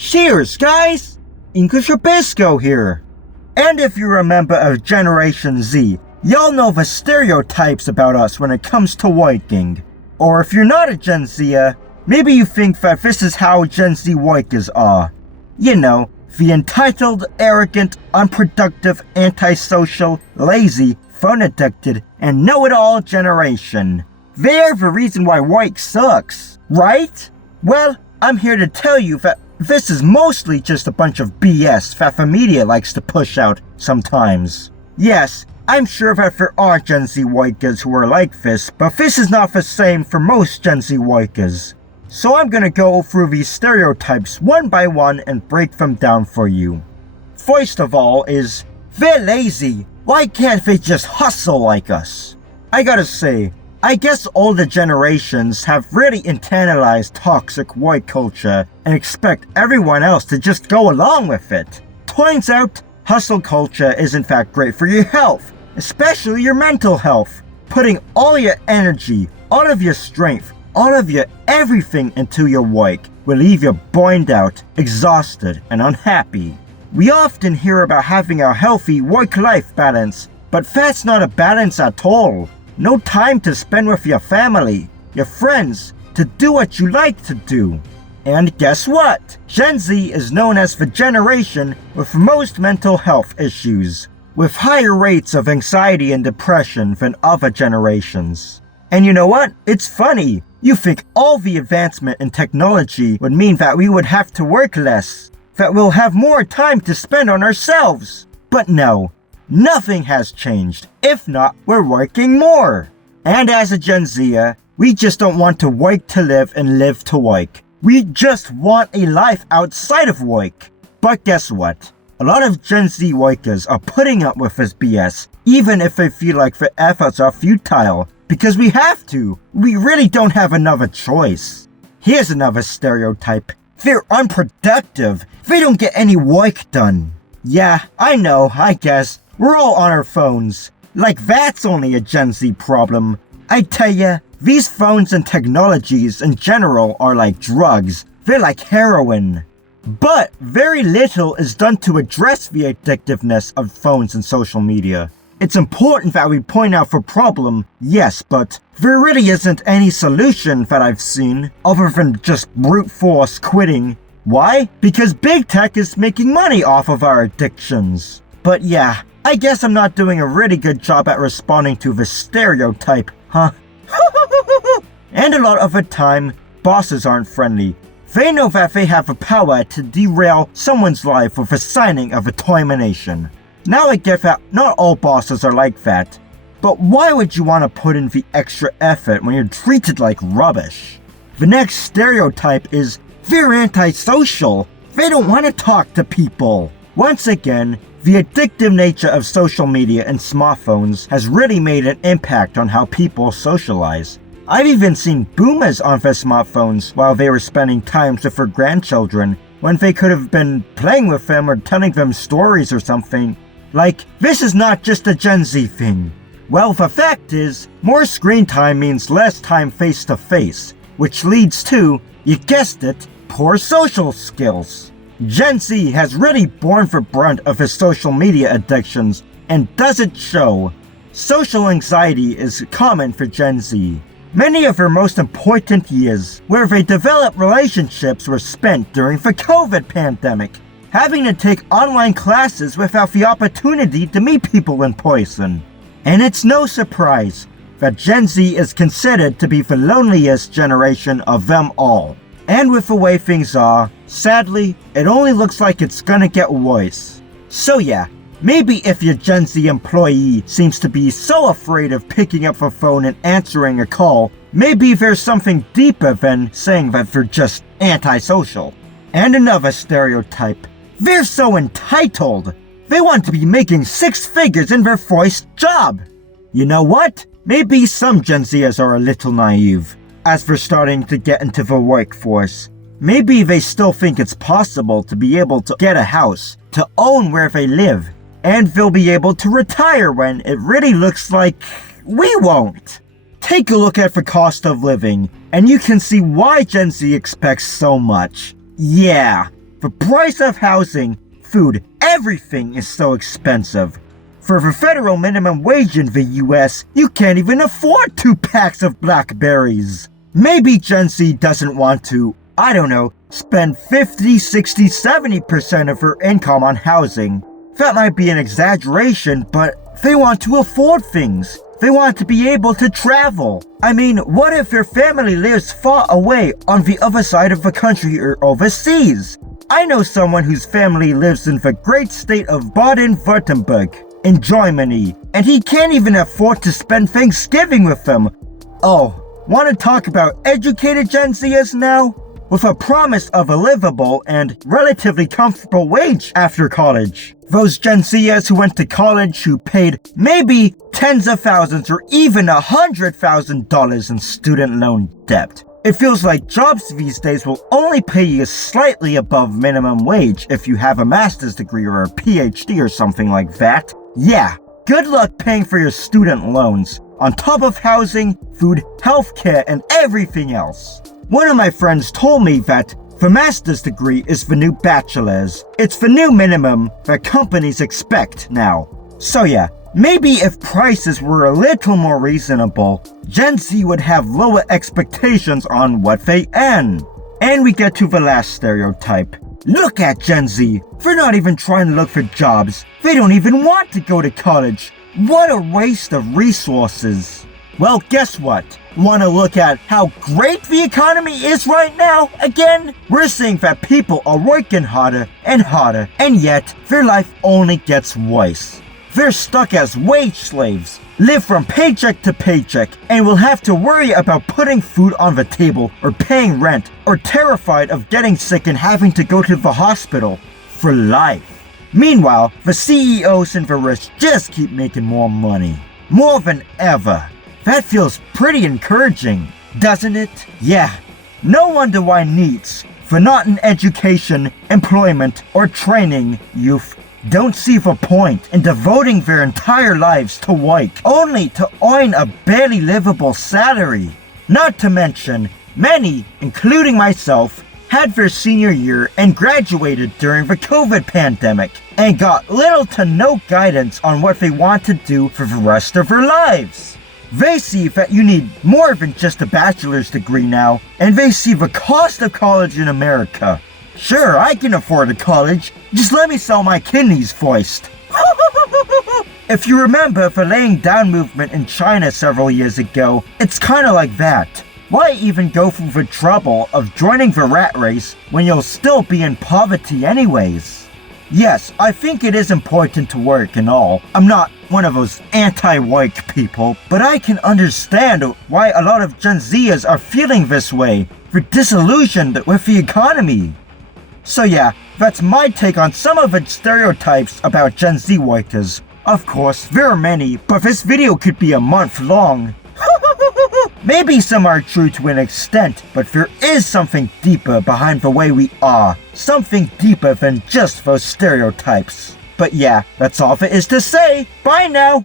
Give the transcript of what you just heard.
Cheers, guys! English Rabisco here. And if you're a member of Generation Z, y'all know the stereotypes about us when it comes to working. Or if you're not a Gen Zer, maybe you think that this is how Gen Z workers are. You know, the entitled, arrogant, unproductive, antisocial, lazy, phone-addicted, and know-it-all generation. They're the reason why work sucks, right? Well, I'm here to tell you that this is mostly just a bunch of BS that the media likes to push out sometimes. Yes, I'm sure that there are Gen Z workers who are like this, but this is not the same for most Gen Z workers. So I'm gonna go through these stereotypes one by one and break them down for you. First of all is, they're lazy. Why can't they just hustle like us? I gotta say, I guess older generations have really internalized toxic work culture and expect everyone else to just go along with it. Turns out, hustle culture isn't that great for your health, especially your mental health. Putting all your energy, all of your strength, all of your everything into your work will leave you burned out, exhausted, and unhappy. We often hear about having a healthy work-life balance, but that's not a balance at all. No time to spend with your family, your friends, to do what you like to do. And guess what? Gen Z is known as the generation with most mental health issues, with higher rates of anxiety and depression than other generations. And you know what? It's funny. You think all the advancement in technology would mean that we would have to work less, that we'll have more time to spend on ourselves. But no, nothing has changed. If not, we're working more. And as a Gen Zer, we just don't want to work to live and live to work. We just want a life outside of work. But guess what? A lot of Gen Z workers are putting up with this BS, even if they feel like their efforts are futile. Because we have to. We really don't have another choice. Here's another stereotype. They're unproductive. They don't get any work done. Yeah, I know, I guess. We're all on our phones. Like that's only a Gen Z problem. I tell ya, these phones and technologies in general are like drugs. They're like heroin. But very little is done to address the addictiveness of phones and social media. It's important that we point out the problem, yes, but there really isn't any solution that I've seen other than just brute force quitting. Why? Because big tech is making money off of our addictions. But yeah, I guess I'm not doing a really good job at responding to the stereotype, huh? And a lot of the time, bosses aren't friendly. They know that they have the power to derail someone's life with the signing of a termination. Now I get that not all bosses are like that, but why would you want to put in the extra effort when you're treated like rubbish? The next stereotype is, they're antisocial. They don't want to talk to people. Once again, the addictive nature of social media and smartphones has really made an impact on how people socialize. I've even seen boomers on their smartphones while they were spending time with their grandchildren when they could have been playing with them or telling them stories or something. Like, this is not just a Gen Z thing. Well, the fact is, more screen time means less time face to face, which leads to, you guessed it, poor social skills. Gen Z has really borne the brunt of his social media addictions and doesn't show. Social anxiety is common for Gen Z. Many of their most important years where they developed relationships were spent during the COVID pandemic, having to take online classes without the opportunity to meet people in person. And it's no surprise that Gen Z is considered to be the loneliest generation of them all. And with the way things are, sadly, it only looks like it's gonna get worse. So yeah, maybe if your Gen Z employee seems to be so afraid of picking up the phone and answering a call, maybe there's something deeper than saying that they're just antisocial. And another stereotype. They're so entitled. They want to be making 6 figures in their first job. You know what? Maybe some Gen Zers are a little naive. As they're starting to get into the workforce, maybe they still think it's possible to be able to get a house, to own where they live, and they'll be able to retire when it really looks like we won't. Take a look at the cost of living, and you can see why Gen Z expects so much. Yeah, The price of housing, food, everything is so expensive. For the federal minimum wage in the US, you can't even afford 2 packs of blackberries. Maybe Gen Z doesn't want to, I don't know, spend 50, 60, 70% of their income on housing. That might be an exaggeration, but they want to afford things. They want to be able to travel. I mean, what if their family lives far away on the other side of the country or overseas? I know someone whose family lives in the great state of Baden-Württemberg in Germany, and he can't even afford to spend Thanksgiving with them. Oh, want to talk about educated Gen Zers now? With a promise of a livable and relatively comfortable wage after college. Those Gen Zers who went to college who paid maybe tens of thousands or even $100,000 in student loan debt. It feels like jobs these days will only pay you slightly above minimum wage if you have a master's degree or a PhD or something like that. Yeah, good luck paying for your student loans, on top of housing, food, healthcare, and everything else. One of my friends told me that the master's degree is the new bachelor's. It's the new minimum that companies expect now. So yeah, maybe if prices were a little more reasonable, Gen Z would have lower expectations on what they earn. And we get to the last stereotype. Look at Gen Z. They're not even trying to look for jobs. They don't even want to go to college. What a waste of resources. Well, guess what? Want to look at how great the economy is right now? Again, we're seeing that people are working harder, and yet their life only gets worse. They're stuck as wage slaves, live from paycheck to paycheck, and will have to worry about putting food on the table or paying rent, or terrified of getting sick and having to go to the hospital for life. Meanwhile, the CEOs and the rich just keep making more money. More than ever. That feels pretty encouraging, doesn't it? Yeah. No wonder why NEETs, for not in education, employment, or training youth, don't see the point in devoting their entire lives to work, only to earn a barely livable salary. Not to mention, many, including myself, had their senior year and graduated during the COVID pandemic, and got little to no guidance on what they want to do for the rest of their lives. They see that you need more than just a bachelor's degree now, and they see the cost of college in America. Sure, I can afford a college, just let me sell my kidneys first. If you remember the laying down movement in China several years ago, it's kinda like that. Why even go through the trouble of joining the rat race when you'll still be in poverty anyways? Yes, I think it is important to work and all. I'm not one of those anti-work people, but I can understand why a lot of Gen Zers are feeling this way. They're disillusioned with the economy. So yeah, that's my take on some of the stereotypes about Gen Z workers. Of course, there are many, but this video could be a month long. Maybe some are true to an extent, but there is something deeper behind the way we are. Something deeper than just those stereotypes. But yeah, that's all there is to say. Bye now!